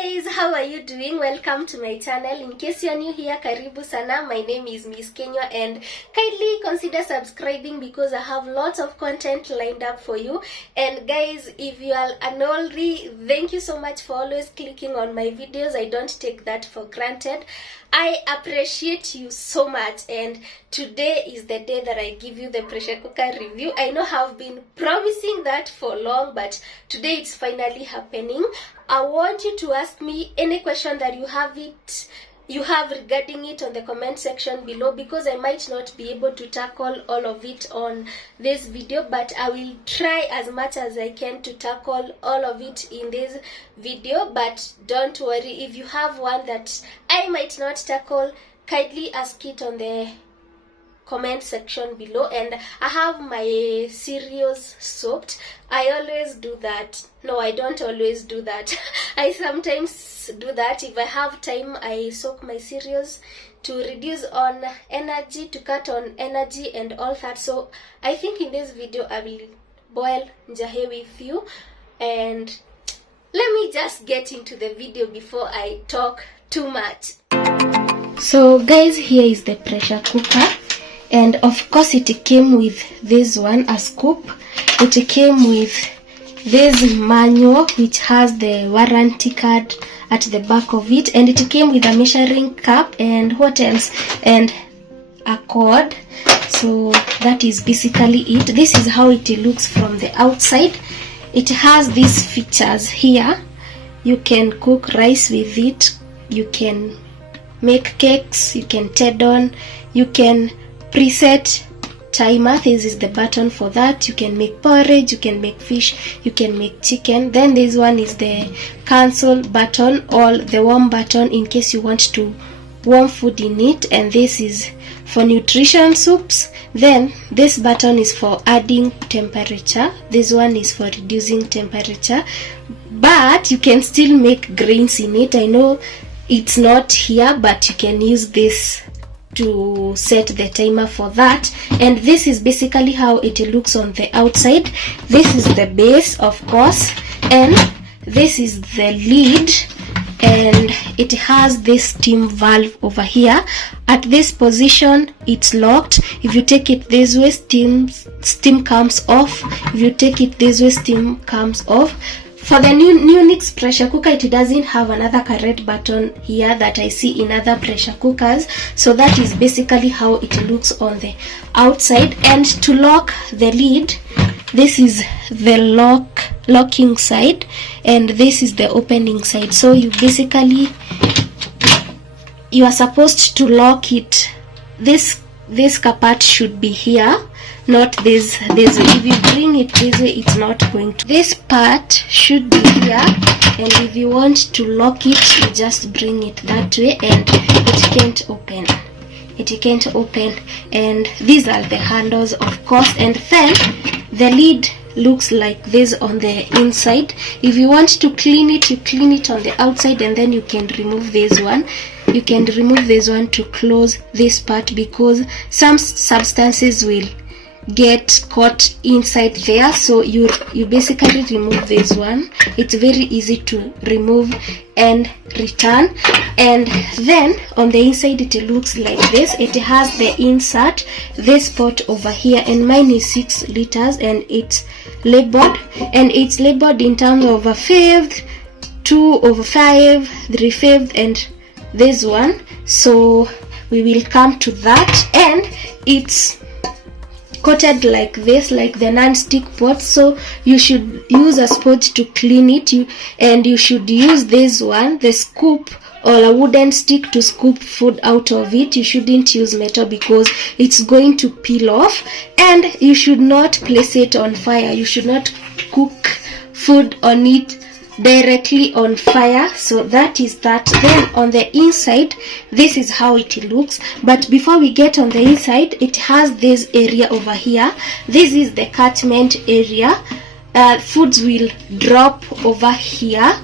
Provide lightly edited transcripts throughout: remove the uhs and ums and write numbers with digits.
guys, how are you doing? Welcome to my channel. In case you are new here, karibu sana. My name is Miss Kenya and kindly consider subscribing because I have lots of content lined up for you. And guys, if you are an oldie, thank you so much for always clicking on my videos. I don't take that for granted. I appreciate you so much, and today is the day that I give you the pressure cooker review. I know I've been promising that for long, but today it's finally happening. I want you to ask me any question that you have regarding it on the comment section below, because I might not be able to tackle all of it on this video, but I will try as much as I can to tackle all of it in this video. But don't worry, if you have one that I might not tackle, kindly ask it on the comment section below. And I have my cereals soaked. I always do that. No, I don't always do that. I sometimes do that. If I have time, I soak my cereals to reduce on energy, to cut on energy and all that. So I think in this video I will boil njahe with you, and let me just get into the video before I talk too much. So guys, here is the pressure cooker. And of course it came with this one, a scoop. It came with this manual which has the warranty card at the back of it, and it came with a measuring cup and what else, and a cord. So that is basically it. This is how it looks from the outside. It has these features here. You can cook rice with it, you can make cakes, you can teddon, you can preset timer. This is the button for that. You can make porridge, you can make fish, you can make chicken. Then this one is the cancel button, or the warm button in case you want to warm food in it. And this is for nutrition soups. Then this button is for adding temperature. This one is for reducing temperature, but you can still make grains in it. I know it's not here, but you can use this to set the timer for that. And this is basically how it looks on the outside. This is the base, of course, and this is the lid, and it has this steam valve over here. At this position it's locked. If you take it this way, steam comes off. If you take it this way, steam comes off. For the NUNIX pressure cooker, it doesn't have another carrot button here that I see in other pressure cookers. So that is basically how it looks on the outside. And to lock the lid, this is the locking side, and this is the opening side. So you are supposed to lock it. This part should be here, not this way. If you bring it this way, it's not going to. This part should be here, and if you want to lock it, you just bring it that way, and it can't open. And these are the handles, of course. And then the lid looks like this on the inside. If you want to clean it, you clean it on the outside, and then you can remove this one. You can remove this one to close this part, because some substances will get caught inside there. So you basically remove this one. It's very easy to remove and return. And then on the inside it looks like this. It has the insert, this pot over here, and mine is 6 liters, and it's labeled, in terms of a fifth, 2/5, 3/5, and this one. So we will come to that. And it's coated like this, like the non-stick pot. So you should use a sponge to clean it, and you should use this one, the scoop, or a wooden stick to scoop food out of it. You shouldn't use metal because it's going to peel off. And you should not place it on fire. You should not cook food on it directly on fire. So that is that. Then on the inside, this is how it looks. But before we get on the inside, it has this area over here. This is the catchment area. Foods will drop over here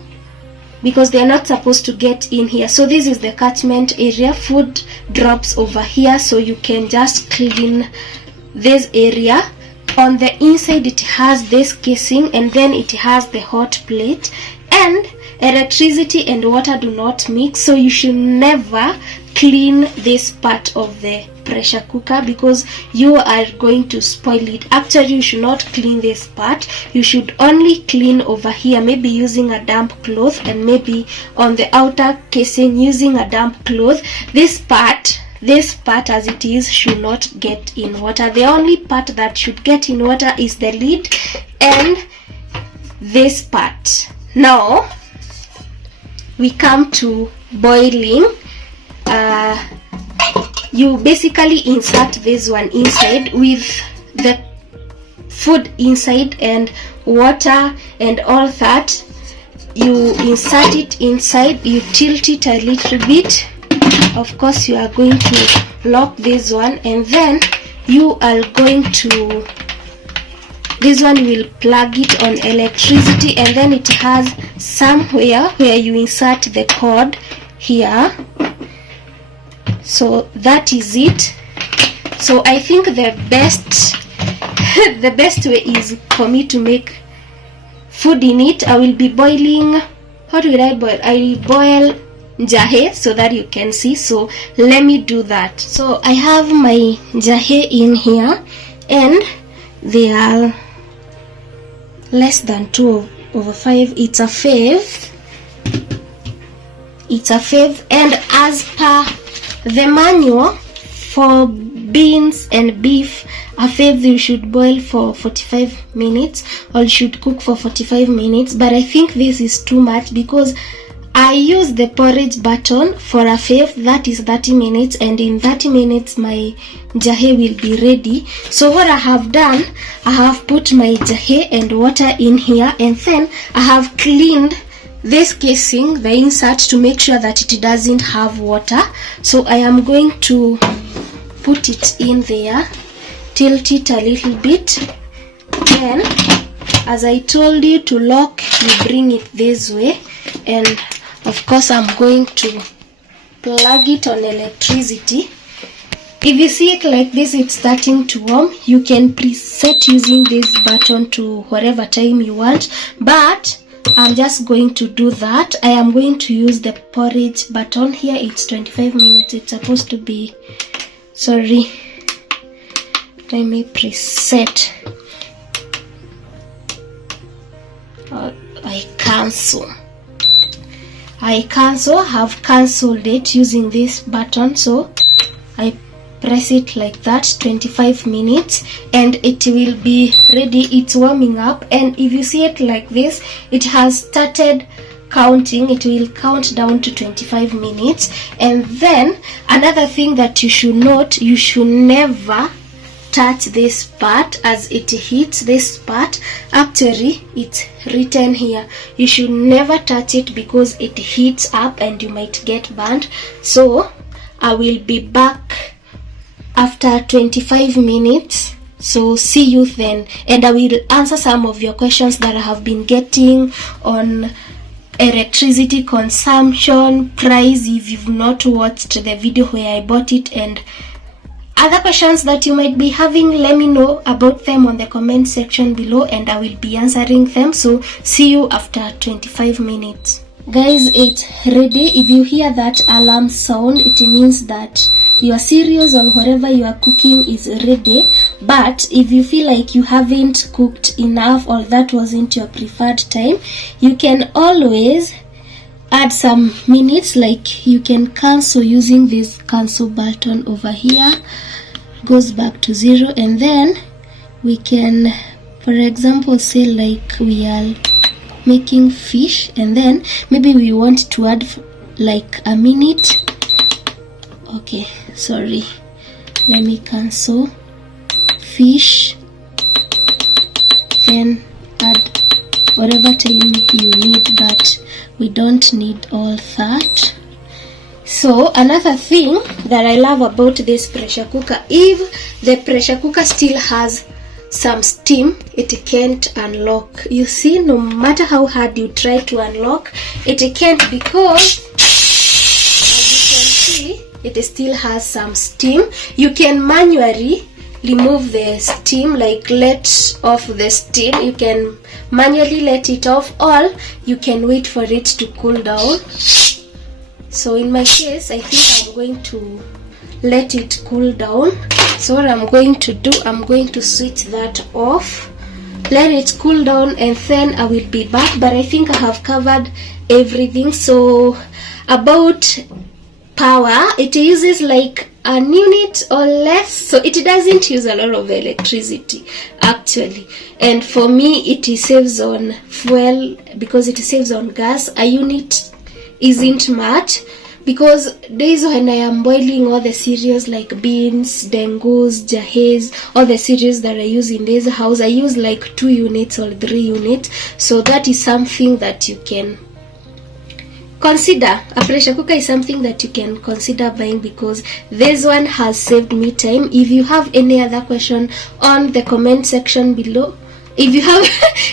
because they are not supposed to get in here. So this is the catchment area. Food drops over here, so you can just clean this area. On the inside it has this casing, and then it has the hot plate, and electricity and water do not mix, so you should never clean this part of the pressure cooker because you are going to spoil it. Actually, you should not clean this part. You should only clean over here, maybe using a damp cloth, and maybe on the outer casing using a damp cloth. This part as it is should not get in water. The only part that should get in water is the lid and this part. Now we come to boiling. You basically insert this one inside with the food inside and water and all that. You insert it inside, you tilt it a little bit. Of course, you are going to lock this one, and then you are going to, this one will plug it on electricity, and then it has somewhere where you insert the cord here. So that is it. So I think the best way is for me to make food in it. I will be boiling, what will I boil? I will boil jahe so that you can see. So let me do that. So I have my jahe in here, and they are less than 2/5. It's a fave. And as per the manual for beans and beef, a fave you should boil for 45 minutes or you should cook for 45 minutes. But I think this is too much because I use the porridge button for a fave, that is 30 minutes, and in 30 minutes my jahe will be ready. So what I have done, I have put my jahe and water in here, and then I have cleaned this casing, the insert, to make sure that it doesn't have water. So I am going to put it in there, tilt it a little bit, then as I told you to lock, you bring it this way, and of course I'm going to plug it on electricity. If you see it like this, it's starting to warm. You can preset using this button to whatever time you want, but I'm just going to do that. I am going to use the porridge button here. It's 25 minutes. It's supposed to be, sorry, let me preset. I have cancelled it using this button, so I press it like that, 25 minutes, and it will be ready. It's warming up, and if you see it like this, it has started counting. It will count down to 25 minutes. And then another thing that you should note, you should never touch this part as it hits this part. Actually, it's written here, you should never touch it because it heats up and you might get burnt. So I will be back after 25 minutes, so see you then, and I will answer some of your questions that I have been getting on electricity consumption, price, if you've not watched the video where I bought it, and other questions that you might be having. Let me know about them on the comment section below, and I will be answering them. So see you after 25 minutes. Guys, it's ready. If you hear that alarm sound, it means that your cereals or whatever you are cooking is ready. But if you feel like you haven't cooked enough or that wasn't your preferred time, you can always add some minutes. Like you can cancel using this cancel button over here, goes back to 0, and then we can, for example, say like we are making fish, and then maybe we want to add like a minute. Okay, sorry, let me cancel fish, then add whatever time you need, but we don't need all that. So another thing that I love about this pressure cooker, if the pressure cooker still has some steam, it can't unlock. You see, no matter how hard you try to unlock, it can't, because as you can see, it still has some steam. You can manually remove the steam, like let off the steam. You can manually let it off, or you can wait for it to cool down. So in my case, I think I'm going to let it cool down. So what I'm going to do, I'm going to switch that off, let it cool down, and then I will be back. But I think I have covered everything. So about power, it uses like a unit or less, so it doesn't use a lot of electricity actually. And for me, it saves on fuel because it saves on gas. A unit isn't much, because days when I am boiling all the cereals like beans, dengus, jahes, all the cereals that I use in this house, I use like 2 units or 3 units. So that is something that you can consider. A pressure cooker is something that you can consider buying, because this one has saved me time. If you have any other question on the comment section below, if you have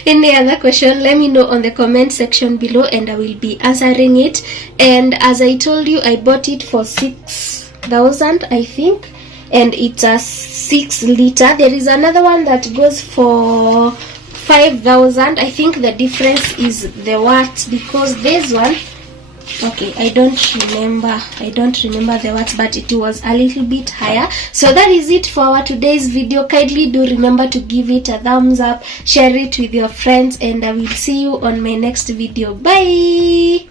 any other question, let me know on the comment section below and I will be answering it. And as I told you, I bought it for 6,000 I think, and it's a 6 liter. There is another one that goes for 5,000. I think the difference is the watts, because this one, okay, I don't remember the watts, but it was a little bit higher. So that is it for our today's video. Kindly do remember to give it a thumbs up, share it with your friends, and I will see you on my next video. Bye.